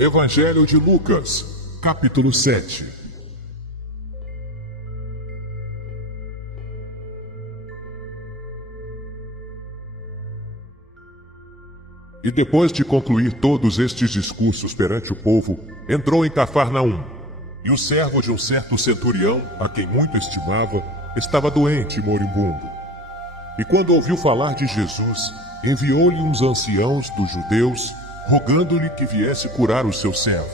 Evangelho de Lucas, capítulo 7. E depois de concluir todos estes discursos perante o povo, entrou em Cafarnaum. E o servo de um certo centurião, a quem muito estimava, estava doente e moribundo. E quando ouviu falar de Jesus, enviou-lhe uns anciãos dos judeus, rogando-lhe que viesse curar o seu servo.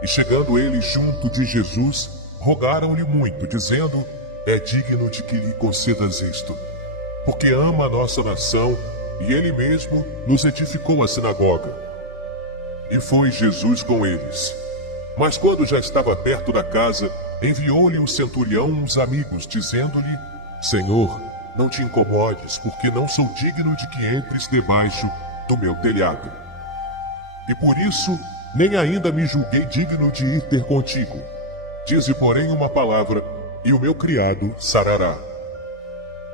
E chegando ele junto de Jesus, rogaram-lhe muito, dizendo: é digno de que lhe concedas isto, porque ama a nossa nação, e ele mesmo nos edificou a sinagoga. E foi Jesus com eles. Mas quando já estava perto da casa, enviou-lhe o centurião uns amigos, dizendo-lhe: Senhor, não te incomodes, porque não sou digno de que entres debaixo do meu telhado. E por isso, nem ainda me julguei digno de ir ter contigo. Dize, porém, uma palavra, e o meu criado sarará.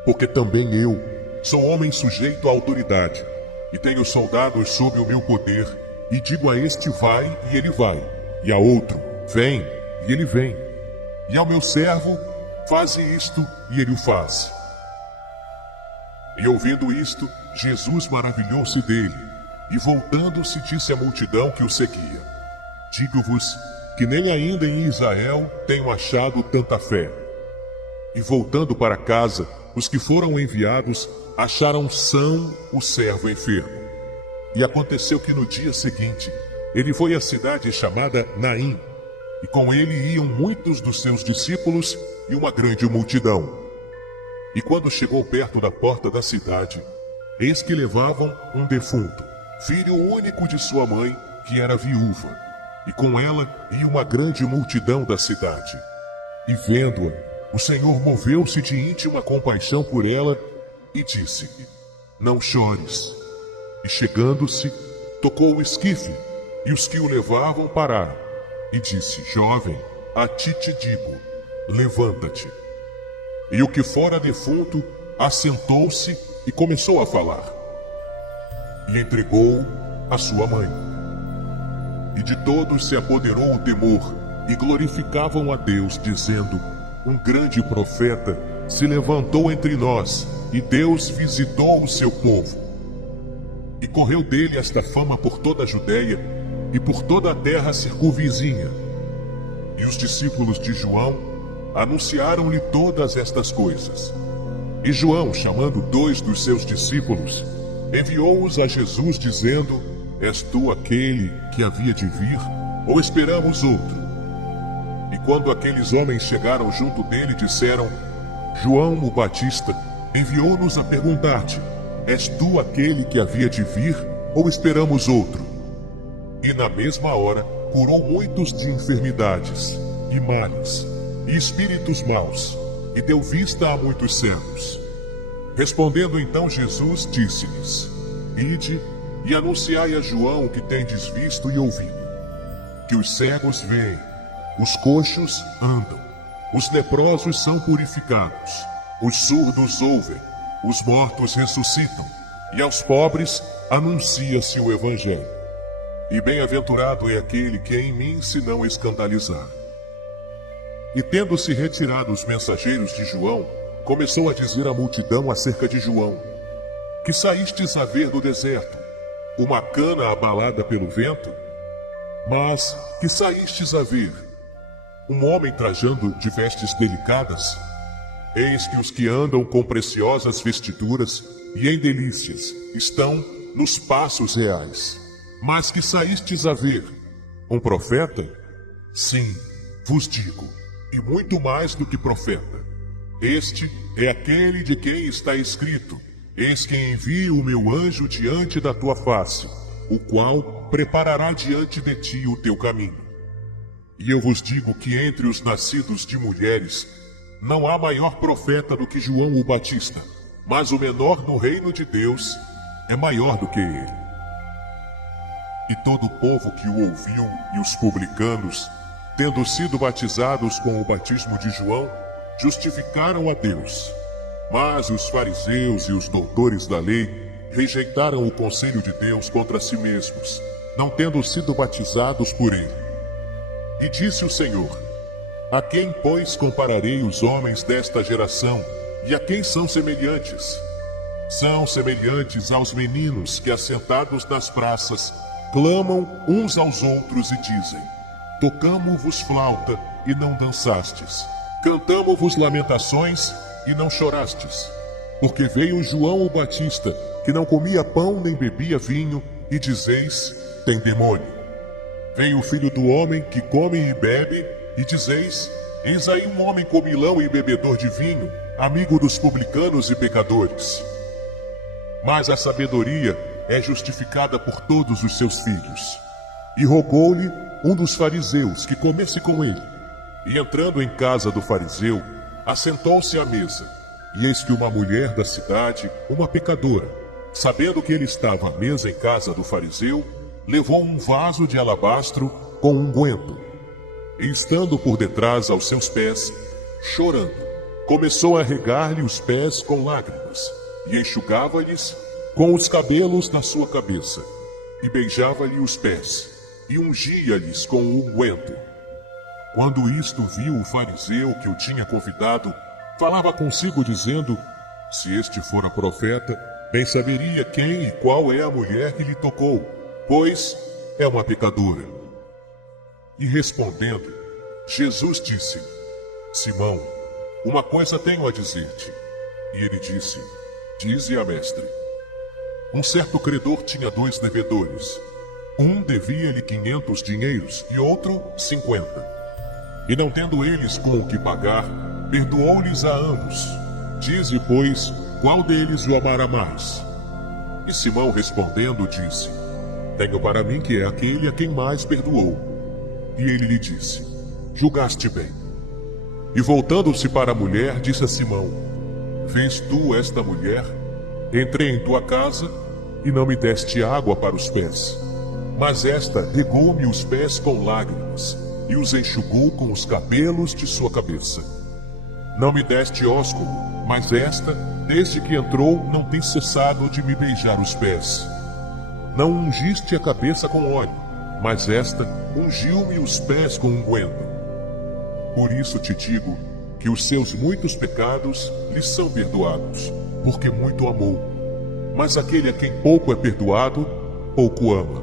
Porque também eu sou homem sujeito à autoridade, e tenho soldados sob o meu poder, e digo a este vai, e ele vai, e a outro vem, e ele vem, e ao meu servo faze isto, e ele o faz. E ouvindo isto, Jesus maravilhou-se dele, e voltando-se disse à multidão que o seguia: digo-vos que nem ainda em Israel tenho achado tanta fé. E voltando para casa, os que foram enviados acharam são o servo enfermo. E aconteceu que no dia seguinte, ele foi à cidade chamada Naim, e com ele iam muitos dos seus discípulos e uma grande multidão. E quando chegou perto da porta da cidade, eis que levavam um defunto, filho único de sua mãe, que era viúva, e com ela ia uma grande multidão da cidade. E vendo-a, o Senhor moveu-se de íntima compaixão por ela e disse-lhe: não chores. E chegando-se, tocou o esquife, e os que o levavam pararam. E disse: jovem, a ti te digo, levanta-te. E o que fora defunto assentou-se e começou a falar. E entregou a sua mãe. E de todos se apoderou o temor, e glorificavam a Deus, dizendo: um grande profeta se levantou entre nós, e Deus visitou o seu povo. E correu dele esta fama por toda a Judéia, e por toda a terra circunvizinha. E os discípulos de João anunciaram-lhe todas estas coisas. E João, chamando 2 dos seus discípulos, enviou-os a Jesus, dizendo: és tu aquele que havia de vir, ou esperamos outro? E quando aqueles homens chegaram junto dele, disseram: João o Batista enviou-nos a perguntar-te: és tu aquele que havia de vir, ou esperamos outro? E na mesma hora curou muitos de enfermidades, e males, e espíritos maus, e deu vista a muitos cegos. Respondendo então Jesus, disse-lhes: ide e anunciai a João o que tendes visto e ouvido, que os cegos veem, os coxos andam, os leprosos são purificados, os surdos ouvem, os mortos ressuscitam, e aos pobres anuncia-se o Evangelho. E bem-aventurado é aquele que em mim se não escandalizar. E tendo-se retirado os mensageiros de João, começou a dizer à multidão acerca de João: que saístes a ver no deserto? Uma cana abalada pelo vento? Mas que saístes a ver? Um homem trajando de vestes delicadas? Eis que os que andam com preciosas vestiduras e em delícias estão nos passos reais. Mas que saístes a ver? Um profeta? Sim, vos digo, e muito mais do que profeta. Este é aquele de quem está escrito: eis que envio o meu anjo diante da tua face, o qual preparará diante de ti o teu caminho. E eu vos digo que entre os nascidos de mulheres não há maior profeta do que João o Batista, mas o menor no reino de Deus é maior do que ele. E todo o povo que o ouviu e os publicanos, tendo sido batizados com o batismo de João, justificaram a Deus. Mas os fariseus e os doutores da lei rejeitaram o conselho de Deus contra si mesmos, não tendo sido batizados por ele. E disse o Senhor: A quem, pois, compararei os homens desta geração, e a quem são semelhantes? São semelhantes aos meninos que, assentados nas praças, clamam uns aos outros e dizem: Tocamo-vos flauta, e não dançastes. Cantamo-vos lamentações, e não chorastes. Porque veio João o Batista, que não comia pão nem bebia vinho, e dizeis: Tem demônio. Veio o Filho do Homem, que come e bebe, e dizeis: Eis aí um homem comilão e bebedor de vinho, amigo dos publicanos e pecadores. Mas a sabedoria é justificada por todos os seus filhos. E rogou-lhe um dos fariseus que comesse com ele. E entrando em casa do fariseu, assentou-se à mesa. E eis que uma mulher da cidade, uma pecadora, sabendo que ele estava à mesa em casa do fariseu, levou um vaso de alabastro com unguento. E estando por detrás aos seus pés, chorando, começou a regar-lhe os pés com lágrimas, e enxugava-lhes com os cabelos da sua cabeça, e beijava-lhe os pés, e ungia-lhes com o unguento. Quando isto viu o fariseu que o tinha convidado, falava consigo dizendo: Se este fora profeta, bem saberia quem e qual é a mulher que lhe tocou, pois é uma pecadora. E respondendo, Jesus disse: Simão, uma coisa tenho a dizer-te. E ele disse: Dize-a, mestre. Um certo credor tinha 2 devedores. Um devia-lhe 500 dinheiros e outro 50. E não tendo eles com o que pagar, perdoou-lhes a ambos. Dize, pois, qual deles o amará mais? E Simão respondendo disse: Tenho para mim que é aquele a quem mais perdoou. E ele lhe disse: Julgaste bem. E voltando-se para a mulher, disse a Simão: Vês tu esta mulher? Entrei em tua casa e não me deste água para os pés. Mas esta regou-me os pés com lágrimas e os enxugou com os cabelos de sua cabeça. Não me deste ósculo, mas esta, desde que entrou, não tem cessado de me beijar os pés. Não ungiste a cabeça com óleo, mas esta ungiu-me os pés com unguento. Por isso te digo que os seus muitos pecados lhe são perdoados, porque muito amou. Mas aquele a quem pouco é perdoado, pouco ama.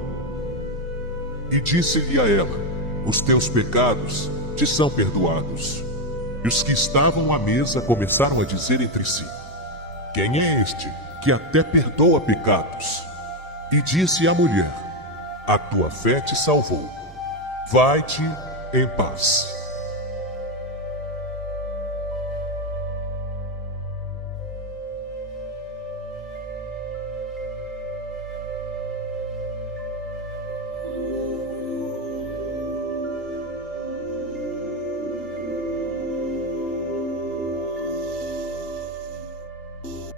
E disse-lhe a ela: Os teus pecados te são perdoados. E os que estavam à mesa começaram a dizer entre si: Quem é este que até perdoa pecados? E disse a mulher: A tua fé te salvou. Vai-te em paz.